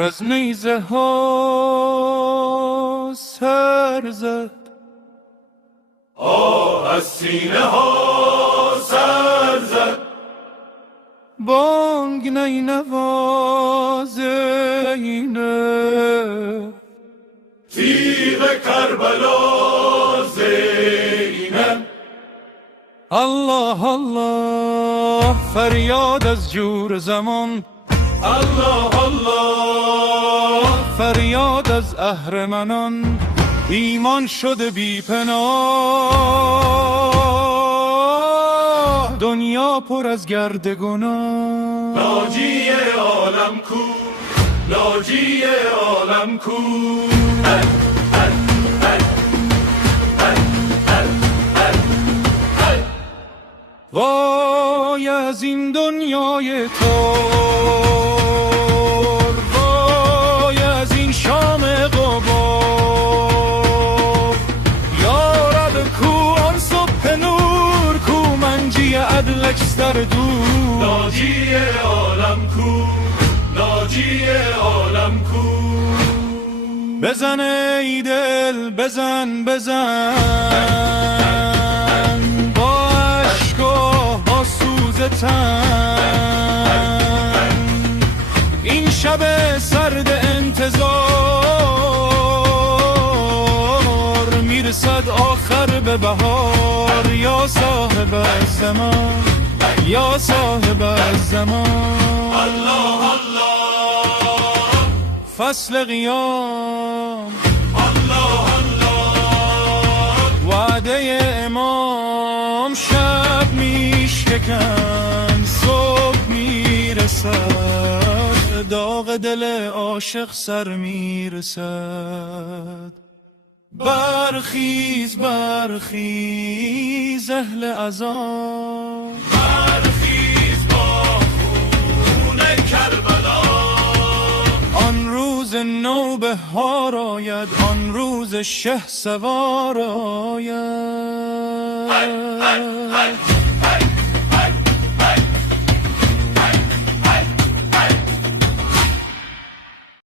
از نیزه ها سر زد، آه از سینه ها سر زد. بانگ نینوا زینب، تیغ کربلا زینب. الله الله فریاد از جور زمان، الله الله فریاد از اهرمنان. ایمان شده بی پناه، دنیا پر از گرد گناه. ناجی عالم کو، ناجی عالم کو. وای از این دنیای تار، وای از این شام غبار. یا رب کو آن صبح نور، کو منجی عدلش در دور. ناجی عالم کو، ناجی عالم کو. بزن ای دل بزن بزن، با عشق و آسوز تن. این شب سرد انتظار، میرسد آخر به بهار. یا صاحب الزمان، یا صاحب الزمان. الله الله فصل قیام، الله الله وعده امام. شب میشکن صبح میرسد، داغ دل عاشق سر میرسد. برخیز برخیز اهل عذاب، برخیز با خون کربلا. آن روز نوبهار آید، آن روز شه سوار آید.